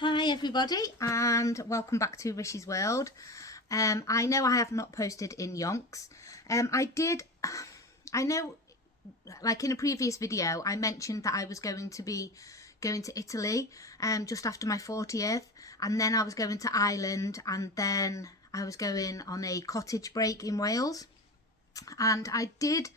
Hi everybody and welcome back to Rishi's World. I know I have not posted in yonks. I know like in a previous video I mentioned that I was going to Italy just after my 40th, and then I was going to Ireland, and then I was going on a cottage break in Wales. And I did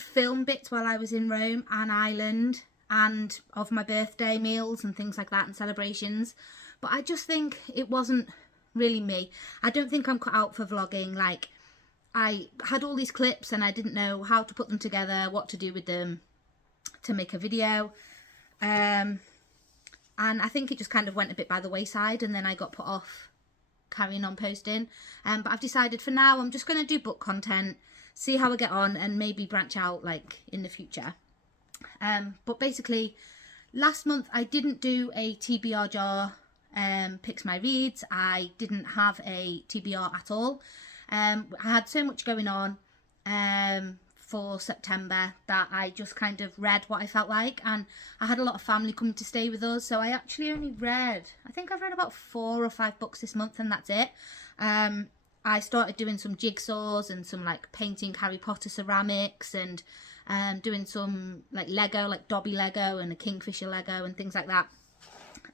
film bits while I was in Rome and Ireland, and of my birthday meals and things like that and celebrations, but I just think it wasn't really me. I don't think I'm cut out for vlogging. Like, I had all these clips and I didn't know how to put them together, what to do with them to make a video, and I think it just kind of went a bit by the wayside, and then I got put off carrying on posting. But I've decided for now I'm just going to do book content, see how I get on, and maybe branch out like in the future. But basically, last month I didn't do a TBR jar picks my reads. I didn't have a TBR at all. I had so much going on for September that I just kind of read what I felt like, and I had a lot of family coming to stay with us, so I actually only read, I think I've read about 4 or 5 books this month, and that's it. I started doing some jigsaws and some like painting Harry Potter ceramics, and doing some like Lego, like Dobby Lego and a Kingfisher Lego and things like that.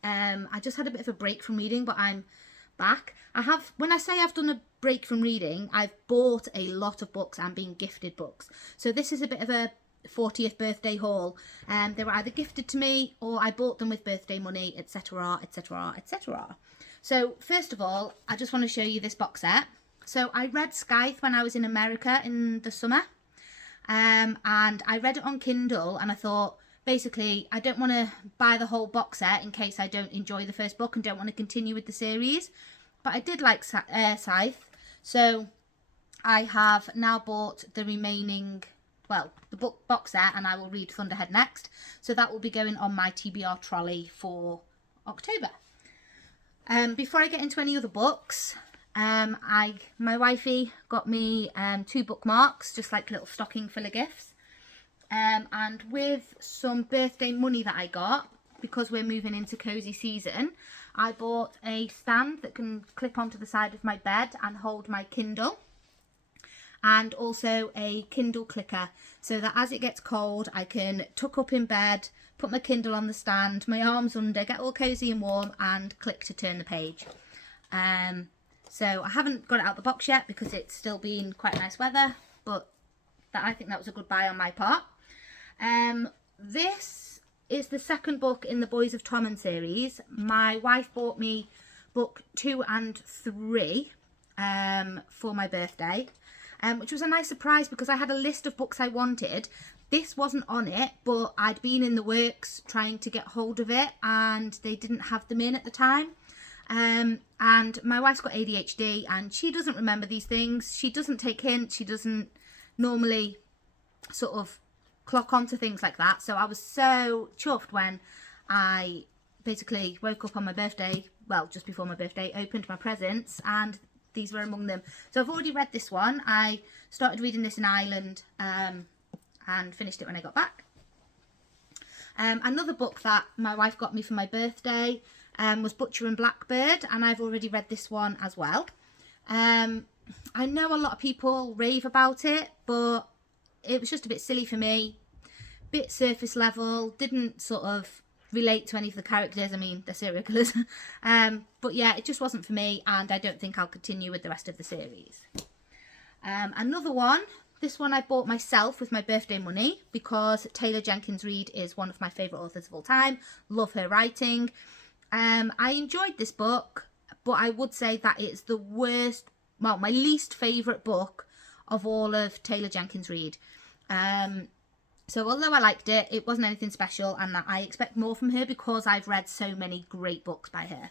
I just had a bit of a break from reading, but I'm back. When I say I've done a break from reading, I've bought a lot of books and been gifted books. So this is a bit of a 40th birthday haul. They were either gifted to me or I bought them with birthday money, etc, etc, etc. So first of all, I just want to show you this box set. So I read Scythe when I was in America in the summer. And I read it on Kindle, and I thought, basically, I don't want to buy the whole box set in case I don't enjoy the first book and don't want to continue with the series. But I did like Scythe, so I have now bought the remaining, well, the box set, and I will read Thunderhead next. So that will be going on my TBR trolley for October. Before I get into any other books, my wifey got me 2 bookmarks, just like little stocking filler gifts. And with some birthday money that I got, because we're moving into cozy season, I bought a stand that can clip onto the side of my bed and hold my Kindle, and also a Kindle clicker, so that as it gets cold I can tuck up in bed, put my Kindle on the stand, my arms under, get all cozy and warm, and click to turn the page. So I haven't got it out the box yet because it's still been quite nice weather, but I think that was a good buy on my part. This is the second book in the Boys of Tommen series. My wife bought me book 2 and 3 for my birthday, which was a nice surprise because I had a list of books I wanted. This wasn't on it, but I'd been in the works trying to get hold of it and they didn't have them in at the time. And my wife's got ADHD and she doesn't remember these things. She doesn't take hints. She doesn't normally sort of clock onto things like that. So I was so chuffed when I basically woke up on my birthday, well, just before my birthday, opened my presents, and these were among them. So I've already read this one. I started reading this in Ireland and finished it when I got back. Another book that my wife got me for my birthday was Butcher and Blackbird, and I've already read this one as well. I know a lot of people rave about it, but it was just a bit silly for me, bit surface level, didn't sort of relate to any of the characters. I mean, they're serial killers. But yeah, it just wasn't for me, and I don't think I'll continue with the rest of the series. Another one, this one I bought myself with my birthday money because Taylor Jenkins Reid is one of my favourite authors of all time. Love her writing. I enjoyed this book, but I would say that it's the worst, well, my least favourite book of all of Taylor Jenkins Reid. So although I liked it, it wasn't anything special, and that I expect more from her because I've read so many great books by her.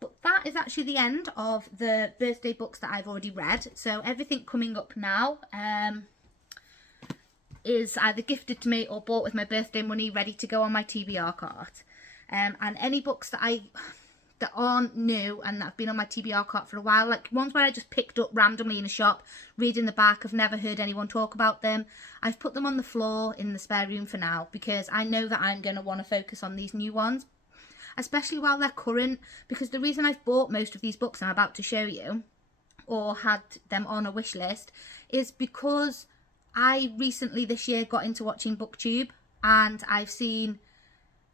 But that is actually the end of the birthday books that I've already read. So everything coming up now is either gifted to me or bought with my birthday money, ready to go on my TBR cart. And any books that aren't new and that have been on my TBR cart for a while, like ones where I just picked up randomly in a shop, reading the back, I've never heard anyone talk about them, I've put them on the floor in the spare room for now because I know that I'm going to want to focus on these new ones. especially while they're current, because the reason I've bought most of these books I'm about to show you, or had them on a wish list, is because I recently this year got into watching BookTube, and I've seen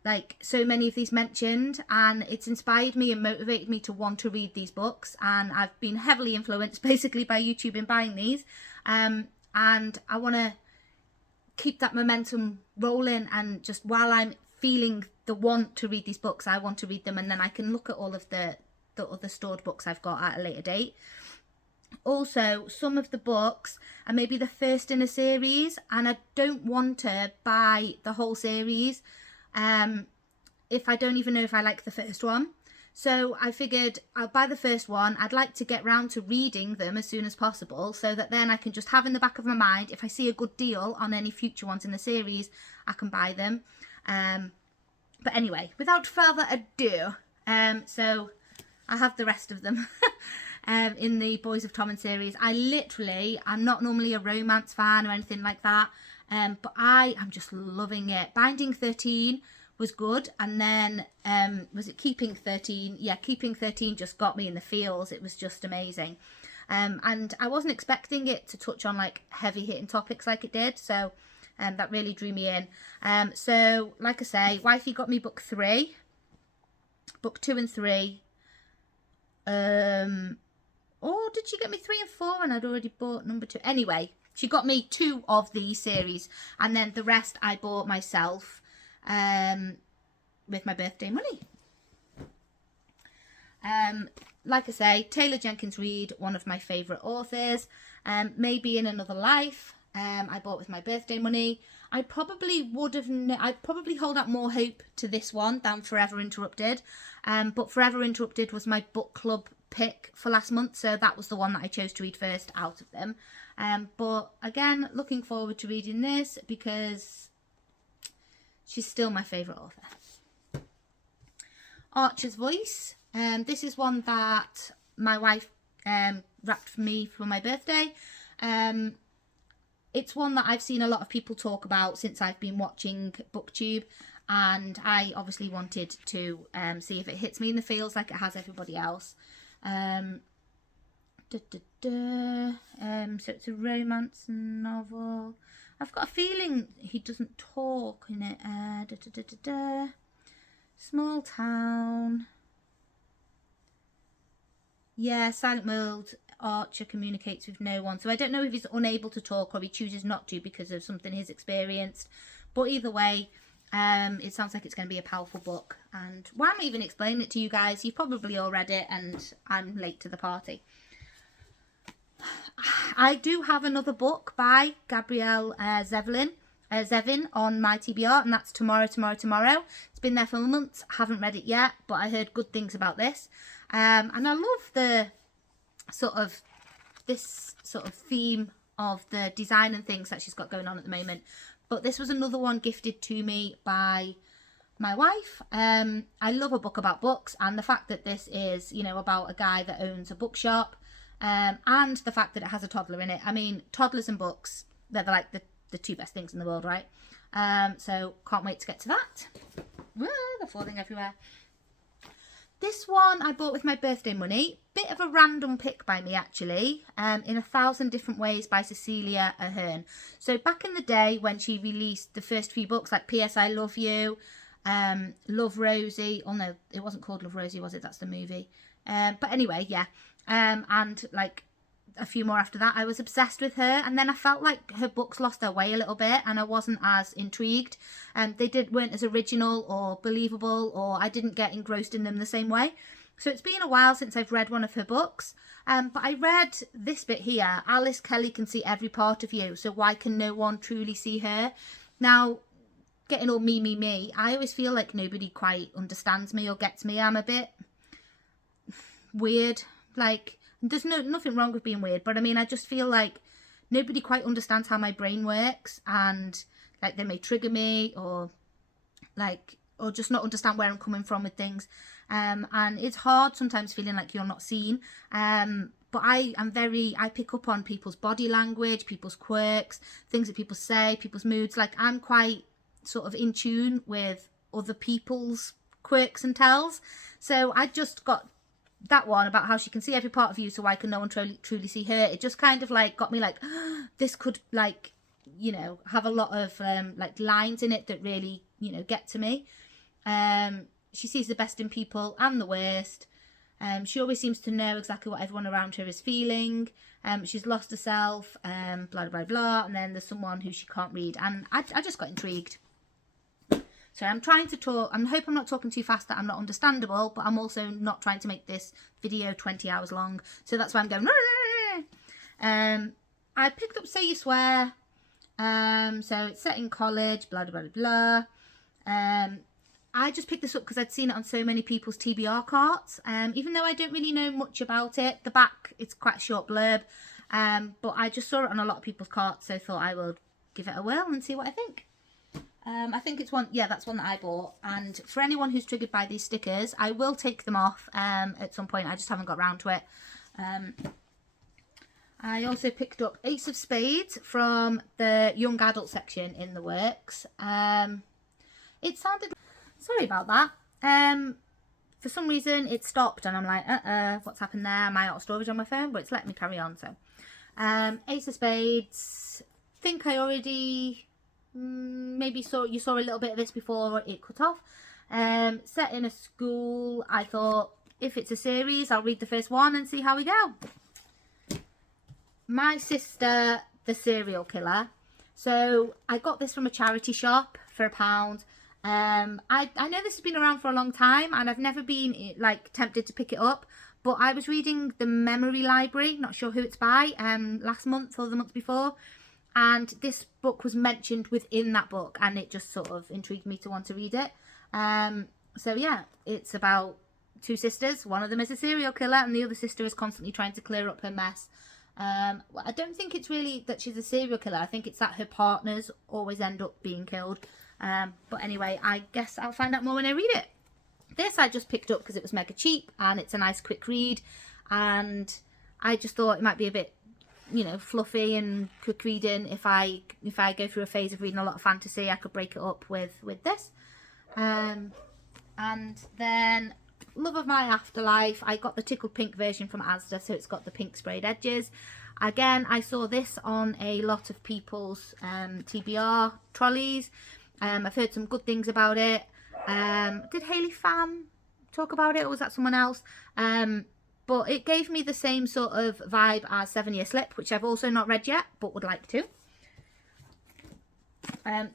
like so many of these mentioned, and it's inspired me and motivated me to want to read these books, and I've been heavily influenced basically by YouTube in buying these, and I want to keep that momentum rolling, and just while I'm feeling the want to read these books, I want to read them, and then I can look at all of the other stored books I've got at a later date. Also, some of the books are maybe the first in a series, and I don't want to buy the whole series if I don't even know if I like the first one. So I figured I'll buy the first one. I'd like to get round to reading them as soon as possible, so that then I can just have in the back of my mind, if I see a good deal on any future ones in the series, I can buy them. But anyway, without further ado, so I have the rest of them in the Boys of Tommen series. I'm not normally a romance fan or anything like that, but I am just loving it. Binding 13 was good, and then was it Keeping 13? Yeah, Keeping 13 just got me in the feels. It was just amazing, and I wasn't expecting it to touch on like heavy hitting topics like it did, so that really drew me in. So like I say, Wifey got me book 3, book 2 and 3, or did she get me 3 and 4 and I'd already bought number 2? Anyway, she got me 2 of these series, and then the rest I bought myself with my birthday money. Like I say, Taylor Jenkins Reid, one of my favourite authors. Maybe in Another Life, I bought with my birthday money. I'd probably hold out more hope to this one than Forever Interrupted. But Forever Interrupted was my book club pick for last month, so that was the one that I chose to read first out of them. But again, looking forward to reading this because she's still my favourite author. Archer's Voice. This is one that my wife wrapped for me for my birthday. It's one that I've seen a lot of people talk about since I've been watching BookTube, and I obviously wanted to see if it hits me in the feels like it has everybody else. So it's a romance novel. I've got a feeling he doesn't talk in it. Small town. Yeah, silent mode. Archer communicates with no one. So I don't know if he's unable to talk or he chooses not to because of something he's experienced. But either way, it sounds like it's going to be a powerful book. And why am I even explaining it to you guys? You've probably all read it and I'm late to the party. I do have another book by Gabrielle Zevin on my TBR, and that's Tomorrow. It's been there for months, haven't read it yet, but I heard good things about this. And I love this sort of theme of the design and things that she's got going on at the moment. But this was another one gifted to me by my wife. I love a book about books, and the fact that this is, about a guy that owns a bookshop, and the fact that it has a toddler in it. I mean, toddlers and books, they're like the two best things in the world, right? So can't wait to get to that. Woo, they're falling everywhere. This one I bought with my birthday money. Bit of a random pick by me, actually. In 1,000 Different Ways by Cecilia Ahern. So back in the day when she released the first few books, like P.S. I Love You, Love Rosie. Oh no, it wasn't called Love Rosie, was it? That's the movie. But anyway, yeah. And like a few more after that, I was obsessed with her, and then I felt like her books lost their way a little bit and I wasn't as intrigued. They weren't as original or believable, or I didn't get engrossed in them the same way. So it's been a while since I've read one of her books, but I read this bit here: Alice Kelly can see every part of you, so why can no one truly see her? Now, getting all me, I always feel like nobody quite understands me or gets me. I'm a bit weird. Like, there's nothing wrong with being weird, but I mean, I just feel like nobody quite understands how my brain works, and like they may trigger me or just not understand where I'm coming from with things. And it's hard sometimes feeling like you're not seen. But I pick up on people's body language, people's quirks, things that people say, people's moods. Like, I'm quite sort of in tune with other people's quirks and tells. So I just got that one about how she can see every part of you, so why can no one truly see her? It just kind of like got me like, this could like, you know, have a lot of like lines in it that really, you know, get to me. She sees the best in people and the worst. She always seems to know exactly what everyone around her is feeling. She's lost herself, blah, blah, blah. And then there's someone who she can't read. And I just got intrigued. So I'm trying to talk. I hope I'm not talking too fast, that I'm not understandable. But I'm also not trying to make this video 20 hours long. So that's why I'm going. I picked up Say You Swear. So it's set in college, blah, blah, blah, blah. I just picked this up because I'd seen it on so many people's TBR carts. Even though I don't really know much about it, the back, it's quite a short blurb. But I just saw it on a lot of people's carts, so I thought I will give it a whirl and see what I think. I think it's one, yeah, that's one that I bought. And for anyone who's triggered by these stickers, I will take them off at some point. I just haven't got around to it. I also picked up Ace of Spades from the young adult section in the works. It sounded... Sorry about that. For some reason it stopped and I'm like, what's happened there? Am I out of storage on my phone? But it's letting me carry on. So, Ace of Spades. Think I already maybe saw a little bit of this before it cut off. Set in a school. I thought if it's a series, I'll read the first one and see how we go. My Sister, the Serial Killer. So I got this from a charity shop for £1. I know this has been around for a long time and I've never been like tempted to pick it up, but I was reading The Memory Library, not sure who it's by, last month or the month before, and this book was mentioned within that book and it just sort of intrigued me to want to read it. So yeah, it's about two sisters. One of them is a serial killer and the other sister is constantly trying to clear up her mess. Well, I don't think it's really that she's a serial killer. I think it's that her partners always end up being killed. But anyway, I guess I'll find out more when I read it. This I just picked up because it was mega cheap and it's a nice quick read. And I just thought it might be a bit, you know, fluffy and quick reading. If I go through a phase of reading a lot of fantasy, I could break it up with this. And then Love of My Afterlife. I got the Tickled Pink version from Asda, so it's got the pink sprayed edges. Again, I saw this on a lot of people's TBR trolleys. I've heard some good things about it. Did Hayley Pham talk about it, or was that someone else? But it gave me the same sort of vibe as 7 Year Slip, which I've also not read yet, but would like to.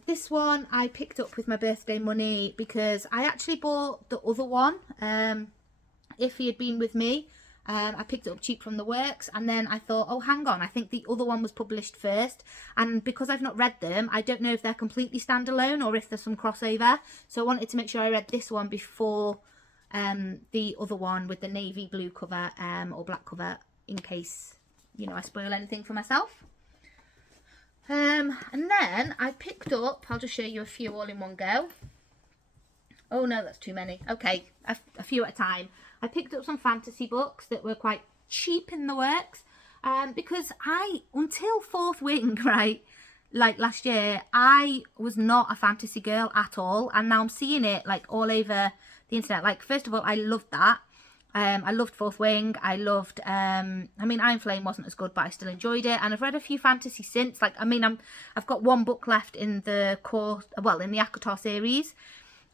This one I picked up with my birthday money because I actually bought the other one. If He Had Been With Me. I picked it up cheap from the works, and then I thought, oh, hang on, I think the other one was published first, and because I've not read them, I don't know if they're completely standalone or if there's some crossover, so I wanted to make sure I read this one before the other one with the navy blue cover or black cover, in case, you know, I spoil anything for myself. And then I picked up, I'll just show you a few all in one go. Oh no, that's too many. Okay, a few at a time. I picked up some fantasy books that were quite cheap in the works, because until Fourth Wing, right, like last year, I was not a fantasy girl at all, and now I'm seeing it like all over the internet. Like, first of all, I loved that. I loved Fourth Wing. I loved, I mean, Iron Flame wasn't as good, but I still enjoyed it. And I've read a few fantasy since. Like, I mean, I've got one book left in the in the ACOTAR series.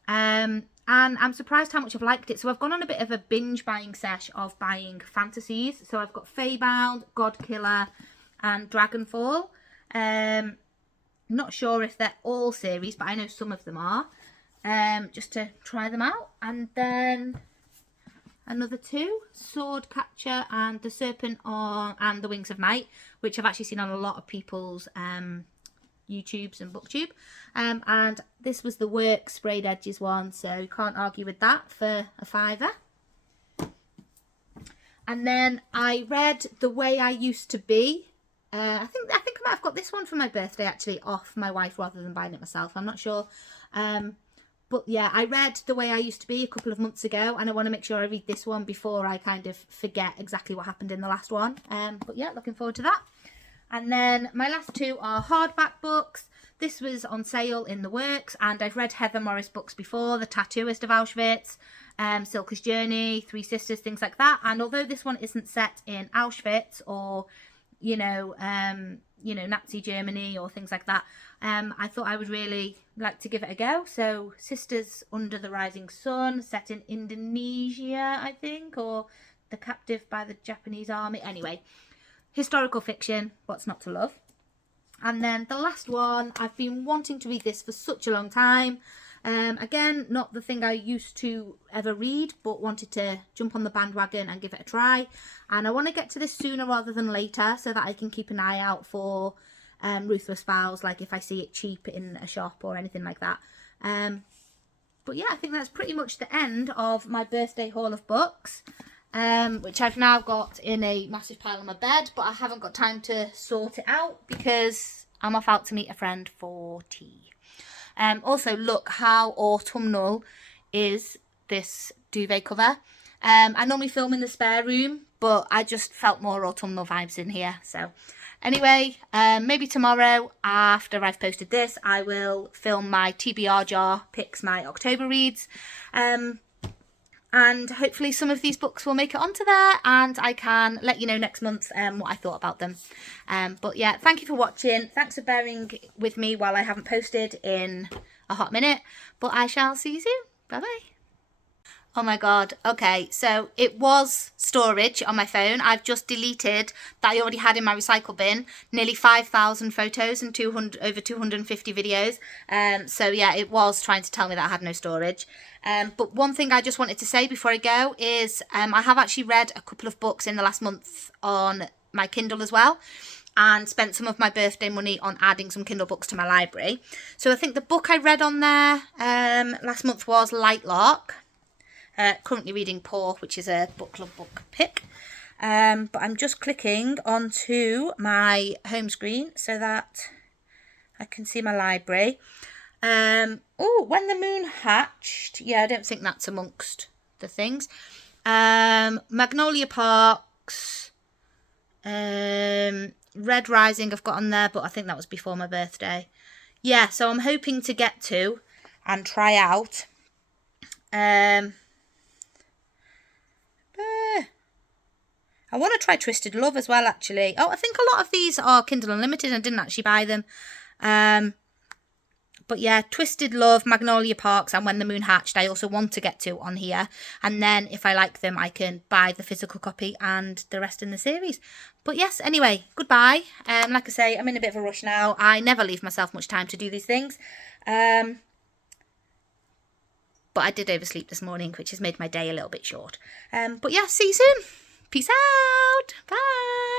And I'm surprised how much I've liked it. So I've gone on a bit of a binge buying sesh of buying fantasies. So I've got Feybound, Godkiller and Dragonfall. Not sure if they're all series, but I know some of them are. Just to try them out. And then another two, Swordcatcher and The Serpent and the Wings of Night, which I've actually seen on a lot of people's YouTubes and BookTube. And this was the work sprayed edges one, so you can't argue with that for a £5. And then I read The Way I Used to Be. I think I might have got this one for my birthday actually off my wife rather than buying it myself. I'm not sure. But yeah, I read The Way I Used to Be a couple of months ago, and I want to make sure I read this one before I kind of forget exactly what happened in the last one. But yeah, looking forward to that. And then my last two are hardback books. this was on sale in the works, and I've read Heather Morris books before, The Tattooist of Auschwitz, Silke's Journey, Three Sisters, things like that. And although this one isn't set in Auschwitz or, Nazi Germany or things like that, I thought I would really like to give it a go. So Sisters Under the Rising Sun, set in Indonesia, I think, or The Captive by the Japanese Army. Anyway, historical fiction, what's not to love? And then the last one, I've been wanting to read this for such a long time. Again, not the thing I used to ever read, but wanted to jump on the bandwagon and give it a try. And I want to get to this sooner rather than later so that I can keep an eye out for Ruthless Vows, like if I see it cheap in a shop or anything like that. But yeah, I think that's pretty much the end of my birthday haul of books, which I've now got in a massive pile on my bed, but I haven't got time to sort it out because I'm off out to meet a friend for tea. Also, look how autumnal is this duvet cover. I normally film in the spare room, but I just felt more autumnal vibes in here. So anyway, maybe tomorrow after I've posted this, I will film my TBR jar, picks my October reads. And hopefully some of these books will make it onto there, and I can let you know next month what I thought about them. But yeah, thank you for watching. Thanks for bearing with me while I haven't posted in a hot minute. But I shall see you soon. Bye-bye. Oh my god, okay, so it was storage on my phone. I've just deleted that I already had in my recycle bin, nearly 5,000 photos and over 250 videos. So yeah, it was trying to tell me that I had no storage. But one thing I just wanted to say before I go is I have actually read a couple of books in the last month on my Kindle as well, and spent some of my birthday money on adding some Kindle books to my library. So I think the book I read on there last month was Lightlark. Currently reading Paw, which is a book club book pick. But I'm just clicking onto my home screen so that I can see my library. Oh, When the Moon Hatched. Yeah, I don't think that's amongst the things. Magnolia Parks. Red Rising I've got on there, but I think that was before my birthday. Yeah, so I'm hoping to get to and try out. I want to try Twisted Love as well, actually. Oh, I think a lot of these are Kindle Unlimited. I didn't actually buy them. But yeah, Twisted Love, Magnolia Parks, and When the Moon Hatched, I also want to get to on here. And then if I like them, I can buy the physical copy and the rest in the series. But yes, anyway, goodbye. Like I say, I'm in a bit of a rush now. I never leave myself much time to do these things. But I did oversleep this morning, which has made my day a little bit short. But yeah, see you soon. Peace out. Bye.